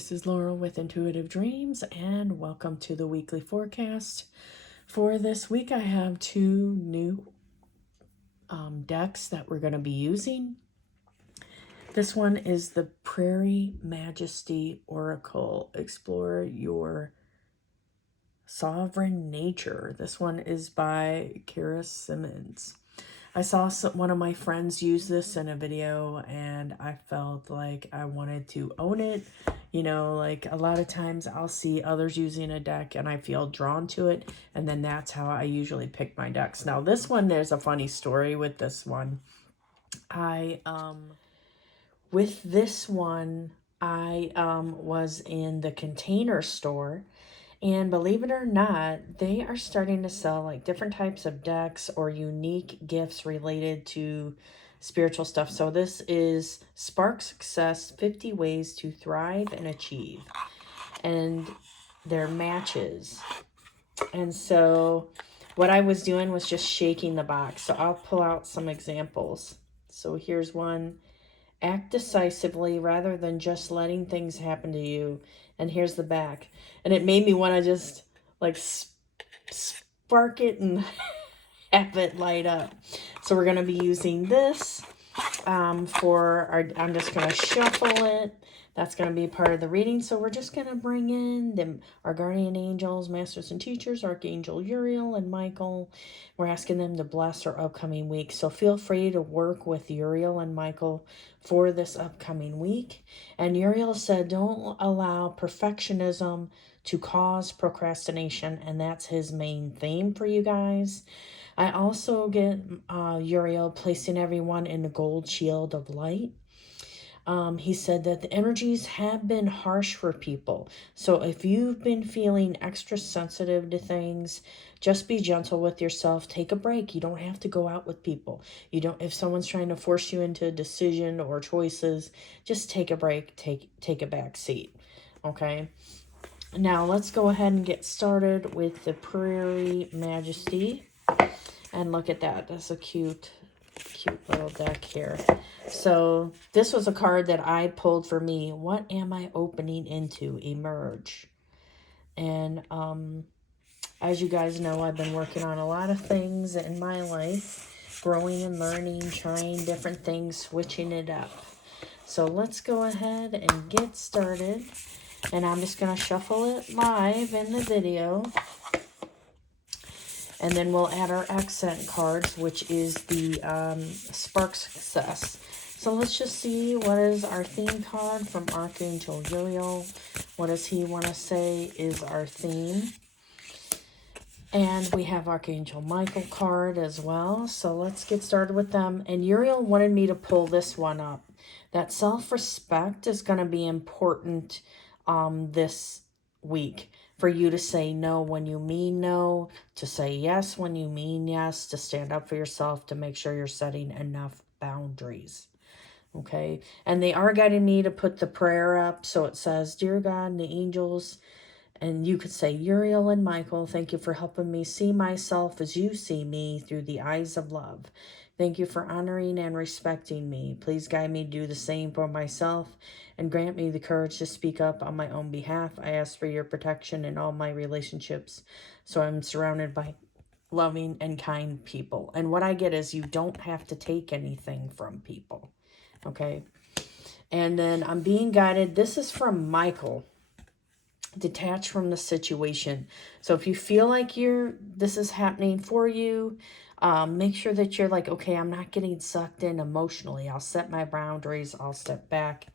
this is Laurel with Intuitive Dreams, and welcome to the weekly forecast. For this week, I have two new decks that we're going to be using. This one is the Prairie Majesty Oracle. Explore your sovereign nature. This one is by Kara Simmons. I saw one of my friends use this in a video and I felt like I wanted to own it. You know, like a lot of times I'll see others using a deck and I feel drawn to it. And then that's how I usually pick my decks. Now this one, there's a funny story with this one. With this one, I was in the Container Store. And believe it or not, they are starting to sell like different types of decks or unique gifts related to spiritual stuff. So this is Spark Success, 50 Ways to Thrive and Achieve. And they're matches. And so what I was doing was just shaking the box. So I'll pull out some examples. So here's one. Act decisively rather than just letting things happen to you. And here's the back. And it made me want to just like spark it and have it light up. So we're going to be using this for our, I'm just going to shuffle it. That's going to be part of the reading. So we're just going to bring in our guardian angels, masters and teachers, Archangel Uriel and Michael. We're asking them to bless our upcoming week. So feel free to work with Uriel and Michael for this upcoming week. And Uriel said, don't allow perfectionism to cause procrastination. And that's his main theme for you guys. I also get Uriel placing everyone in the gold shield of light. He said that the energies have been harsh for people. So if you've been feeling extra sensitive to things, just be gentle with yourself. Take a break. You don't have to go out with people. You don't, if someone's trying to force you into a decision or choices, just take a break, take a back seat. Okay. Now let's go ahead and get started with the Prairie Majesty. And look at that. That's a cute little deck here. So this was a card that I pulled for me. What am I opening into? Emerge. And as you guys know, I've been working on a lot of things in my life. Growing and learning, trying different things, switching it up. So let's go ahead and get started. And I'm just going to shuffle it live in the video. And then we'll add our accent cards, which is the Spark Success. So let's just see what is our theme card from Archangel Uriel. What does he want to say is our theme? And we have Archangel Michael card as well. So let's get started with them. And Uriel wanted me to pull this one up. That self-respect is going to be important this week. For you to say no when you mean no, to say yes when you mean yes, to stand up for yourself, to make sure you're setting enough boundaries. Okay, and they are guiding me to put the prayer up. So it says, Dear God and the angels, and you could say, Uriel and Michael, thank you for helping me see myself as you see me through the eyes of love. Thank you for honoring and respecting me. Please guide me to do the same for myself and grant me the courage to speak up on my own behalf. I ask for your protection in all my relationships so I'm surrounded by loving and kind people. And what I get is you don't have to take anything from people. Okay? And then I'm being guided. This is from Michael. Detach from the situation. So if you feel like this is happening for you, make sure that you're like, okay, I'm not getting sucked in emotionally. I'll set my boundaries. I'll step back.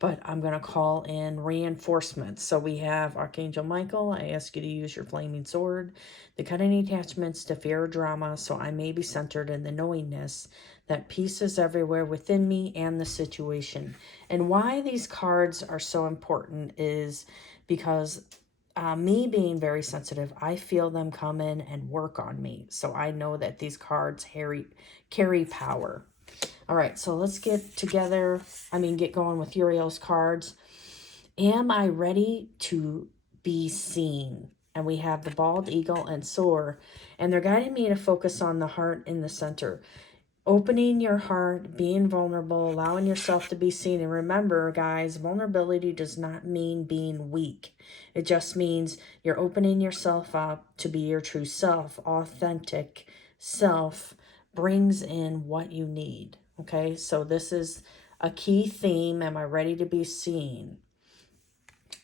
But I'm going to call in reinforcements. So we have Archangel Michael. I ask you to use your flaming sword to cut any attachments to fear or drama so I may be centered in the knowingness that peace is everywhere within me and the situation. And why these cards are so important is because me being very sensitive, I feel them come in and work on me. So I know that these cards carry power. All right, so let's get going with Uriel's cards. Am I ready to be seen? And we have the bald eagle and soar. And they're guiding me to focus on the heart in the center. Opening your heart, being vulnerable, allowing yourself to be seen. And remember, guys, vulnerability does not mean being weak. It just means you're opening yourself up to be your true self. Authentic self brings in what you need. Okay, so this is a key theme. Am I ready to be seen?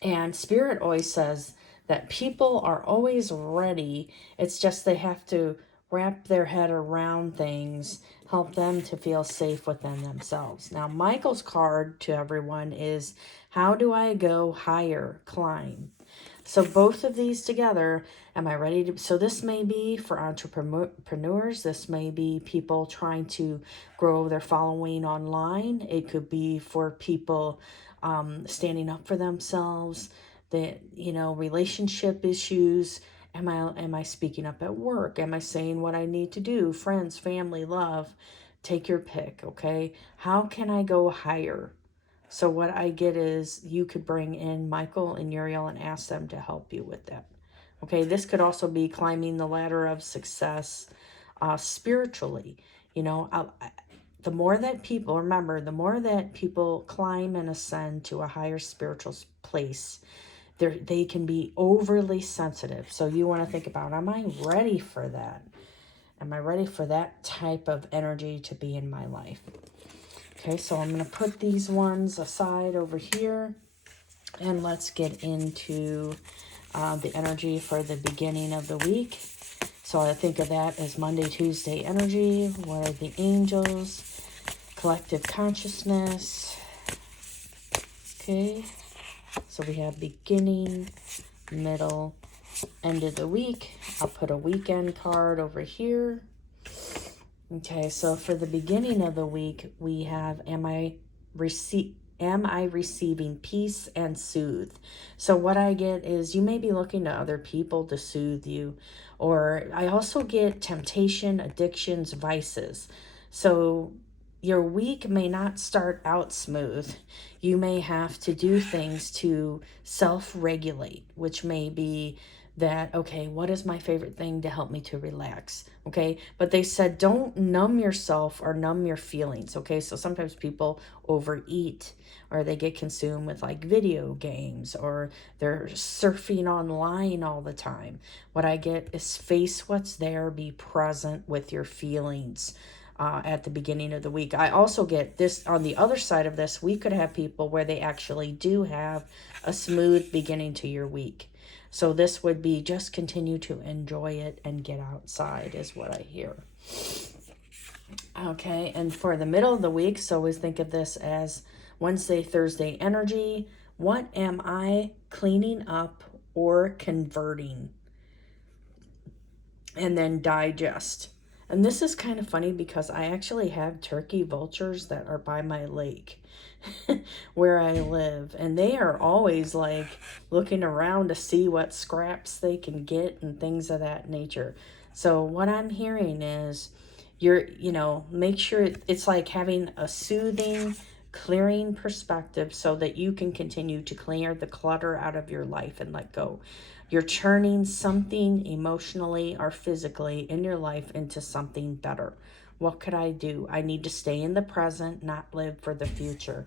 And Spirit always says that people are always ready. It's just they have to wrap their head around things, help them to feel safe within themselves. Now, Michael's card to everyone is, how do I go higher, climb? So both of these together, am I ready to? So this may be for entrepreneurs. This may be people trying to grow their following online. It could be for people standing up for themselves. That, you know, relationship issues. Am I speaking up at work? Am I saying what I need to do? Friends, family, love. Take your pick. Okay. How can I go higher? So what I get is you could bring in Michael and Uriel and ask them to help you with that. Okay, this could also be climbing the ladder of success spiritually. You know, the more that people, remember, the more that people climb and ascend to a higher spiritual place, they can be overly sensitive. So you want to think about, am I ready for that? Am I ready for that type of energy to be in my life? Okay, so I'm going to put these ones aside over here, and let's get into the energy for the beginning of the week. So I think of that as Monday, Tuesday energy. What are the angels? Collective consciousness. Okay, so we have beginning, middle, end of the week. I'll put a weekend card over here. Okay, so for the beginning of the week, we have, am I receiving peace and soothe? So what I get is you may be looking to other people to soothe you, or I also get temptation, addictions, vices. So your week may not start out smooth. You may have to do things to self-regulate, which may be that, okay, what is my favorite thing to help me to relax? Okay, but they said don't numb yourself or numb your feelings. Okay, so sometimes people overeat, or they get consumed with like video games, or they're surfing online all the time. What I get is face what's there, be present with your feelings. At the beginning of the week. I also get this on the other side of this. We could have people where they actually do have a smooth beginning to your week. So this would be just continue to enjoy it and get outside is what I hear. Okay, and for the middle of the week, so always think of this as Wednesday, Thursday energy. What am I cleaning up or converting? And then digest. And this is kind of funny because I actually have turkey vultures that are by my lake where I live. And they are always like looking around to see what scraps they can get and things of that nature. So what I'm hearing is make sure it's like having a soothing, clearing perspective so that you can continue to clear the clutter out of your life and let go. You're turning something emotionally or physically in your life into something better. What could I do? I need to stay in the present, not live for the future.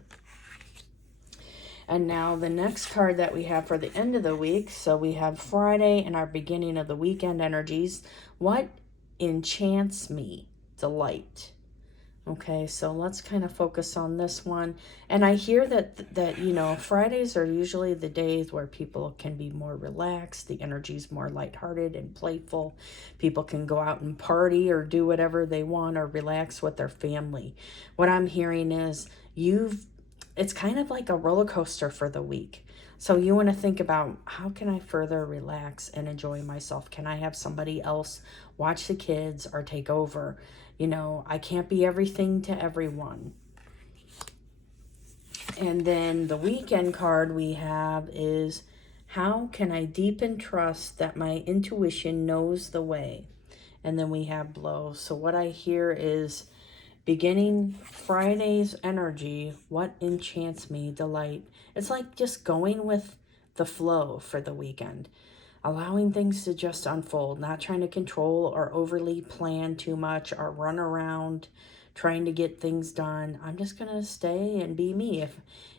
And now the next card that we have for the end of the week. So we have Friday and our beginning of the weekend energies. What enchants me? Delight. Okay, so let's kind of focus on this one. And I hear that Fridays are usually the days where people can be more relaxed. The energy's more lighthearted and playful. People can go out and party or do whatever they want or relax with their family. What I'm hearing is it's kind of like a roller coaster for the week. So you want to think about, how can I further relax and enjoy myself? Can I have somebody else watch the kids or take over? I can't be everything to everyone. And then the weekend card we have is, how can I deepen trust that my intuition knows the way? And then we have blow. So what I hear is, beginning Friday's energy, what enchants me? Delight. It's like just going with the flow for the weekend. Allowing things to just unfold, not trying to control or overly plan too much or run around trying to get things done. I'm just going to stay and be me.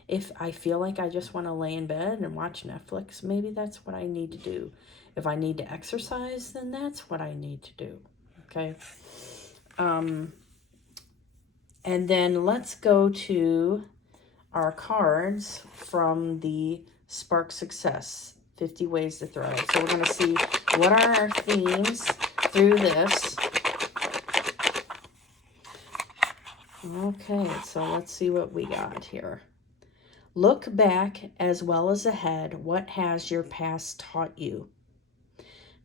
If I feel like I just want to lay in bed and watch Netflix, maybe that's what I need to do. If I need to exercise, then that's what I need to do. Okay. And then let's go to our cards from the Spark Success 50 Ways to Thrive. So we're going to see what are our themes through this. Okay, so let's see what we got here. Look back as well as ahead. What has your past taught you?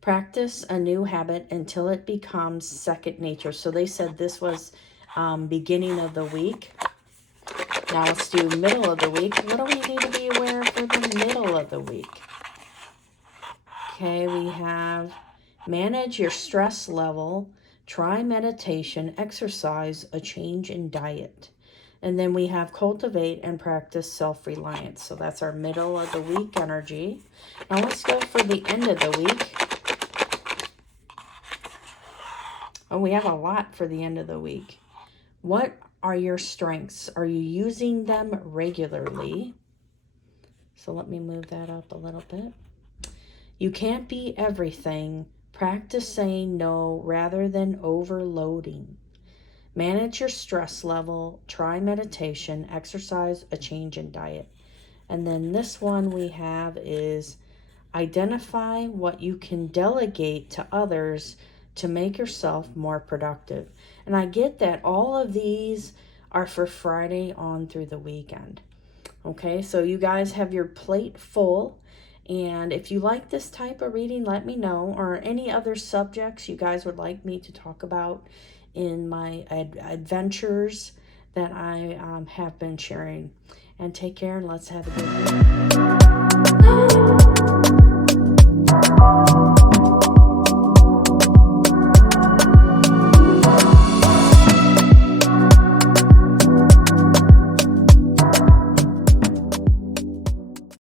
Practice a new habit until it becomes second nature. So they said this was beginning of the week. Now let's do middle of the week. What do we need to be aware of for the middle of the week? Okay, we have manage your stress level, try meditation, exercise, a change in diet. And then we have cultivate and practice self-reliance. So that's our middle of the week energy. Now let's go for the end of the week. Oh, we have a lot for the end of the week. What are your strengths? Are you using them regularly? So let me move that up a little bit. You can't be everything. Practice saying no rather than overloading. Manage your stress level. Try meditation, exercise, a change in diet. And then this one we have is identify what you can delegate to others to make yourself more productive. And I get that all of these are for Friday on through the weekend. Okay, so you guys have your plate full. And if you like this type of reading, let me know. Or any other subjects you guys would like me to talk about in my adventures that I have been sharing. And take care and let's have a good week.